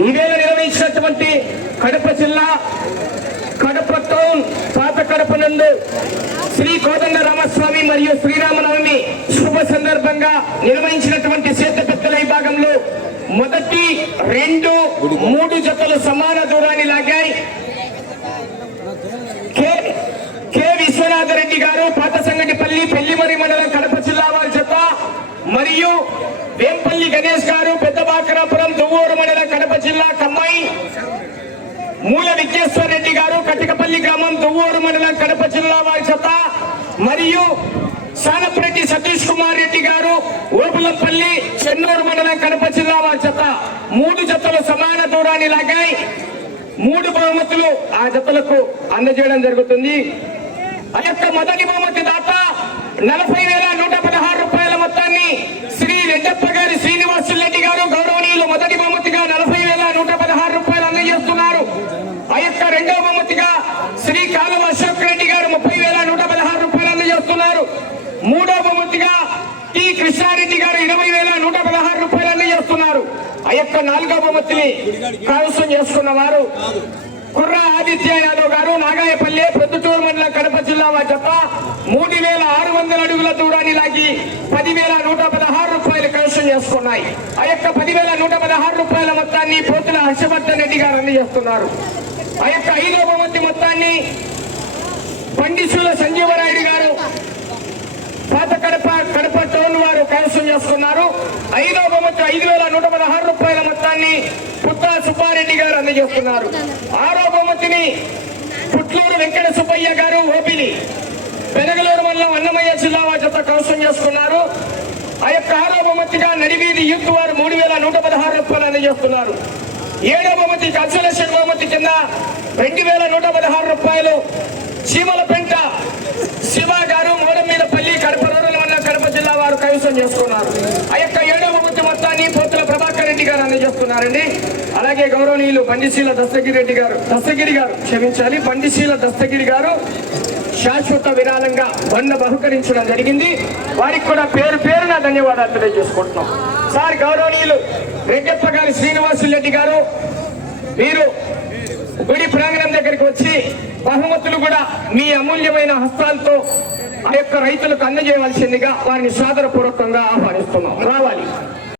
ఈవేళ నిర్వహించినటువంటి కడప జిల్లా కడప టౌన్ పాత కడప నందు శ్రీ కోదండ రామస్వామి మరియు శ్రీరామనవమి శుభ సందర్భంగా నిర్వహించినటువంటి సేతపెత్తల పెద్దల విభాగంలో మొదటి రెండు మూడు జతలు సమాన దూరాన్ని లాగాయి కె కె విశ్వనాథరెడ్డి గారు పాత సంగటిపల్లి పెళ్ళిమరి మండలం కడప జిల్లా వారి జత మరియు వేంపల్లి గణేష్ గారు పెద్ద బాకరాపురం దువ్వూరు మండలం కడప జిల్లా కమ్మాయి మూల విజ్ఞేశ్వర్ రెడ్డి గారు కటికపల్లి గ్రామం దువ్వూరు మండలం కడప జిల్లా వారి జత మరియు సానపరెడ్డి సతీష్ కుమార్ రెడ్డి గారు ఓపులంపల్లి చెన్నూరు మండలం కడప జిల్లా వారి జత మూడు జతలు సమాన దూరాన్ని లాగాయి. మూడు బహుమతులు ఆ జతలకు అందజేయడం జరుగుతుంది. ఆ యొక్క మొదటి బహుమతి దాత నలభై వేల నూట పదహారు రూపాయల మొత్తాన్ని శ్రీ రెడ్డప్ప గారి శ్రీనివాసులు రెడ్డి గారు గౌరవనీయులు మొదటి బహుమతిగా నలభై వేల నూట పదహారు రూపాయలు అందజేస్తున్నారు ఆ యొక్క రెండవ బహుమతిగా శ్రీ కాలువ అశోక్ రెడ్డి గారు ముప్పై వేల నూట పదహారు రూపాయలు అందజేస్తున్నారు మూడో బహుమతిగా టి కృష్ణారెడ్డి గారు ఇరవై వేల నూట పదహారు రూపాయలు చేస్తున్నారు. ఆ యొక్క నాలుగో బహుమతిని కైవసం చేసుకున్న వారు కుర్ర ఆదిత్య యాదవ్ గారు నాగాయపల్లి ప్రొద్దుటూరు మండలం కడప జిల్లా వారి జత మూడు వేల ఆరు వందల అడుగుల దూరాన్ని లాగి పదివేల నూట పదహారు రూపాయలు కైవసం చేసుకున్నాయి. ఆ యొక్క పదివేల నూట పదహారు రూపాయల మొత్తాన్ని పోతుల హర్షవర్ధన్ రెడ్డి గారు అందజేస్తున్నారు ఆ యొక్క ఐదో బహుమతి మొత్తాన్ని పండితుల సంజీవరాయుడు గారు పాత కడప కడప టౌన్ చేసుకున్నారు. ఐదో బహుమతి ఐదు వేల నూట పదహారు రూపాయల మొత్తాన్ని పుత్తా సుబ్బారెడ్డి గారు అందజేస్తున్నారు. ఆరో బహుమతిని పుట్లూరు వెంకట సుబ్బయ్య గారు ఓపిలి పెనగలూరు మండలం అన్నమయ్య జిల్లా వారి జత కైవసం చేసుకున్నారు. ఆ యొక్క ఆరో బహుమతిగా నడివీధి యూత్ వారు మూడు వేల నూట పదహారు రూపాయలు అందజేస్తున్నారు. ఏడో బహుమతి కన్సలేషన్ బహుమతి కింద రెండు వేల నూట పదహారు రూపాయలు చీమలపెంట శివ గారు మూలం మీద పల్లి కడప రూరల్ మండలం కడప జిల్లా వారు కైవసం చేసుకున్నారు ఆ యొక్క ఏడవ బహుమతి మొత్తాన్ని పోతుల ప్రభాకర్ రెడ్డి గారు అందజేస్తున్నారండి. అలాగే గౌరవనీయులు బండిశీల దస్తగిరి రెడ్డి గారు దస్తగిరి గారు క్షమించాలి. బండిశీల దస్తగిరి గారు శాశ్వత విరాళంగా బండ బహుకరించడం జరిగింది. వారికి కూడా పేరు పేరున ధన్యవాదాలు తెలియజేసుకుంటున్నాం. సార్ గౌరవనీయులు రెడ్డప్ప గారి శ్రీనివాసులు రెడ్డి గారు మీరు గుడి ప్రాంగణం దగ్గరికి వచ్చి బహుమతులు కూడా మీ అమూల్యమైన హస్తాలతో ఆ యొక్క రైతులకు అందజేయవలసిందిగా వారిని సాదరపూర్వకంగా ఆహ్వానిస్తున్నాం. రావాలి.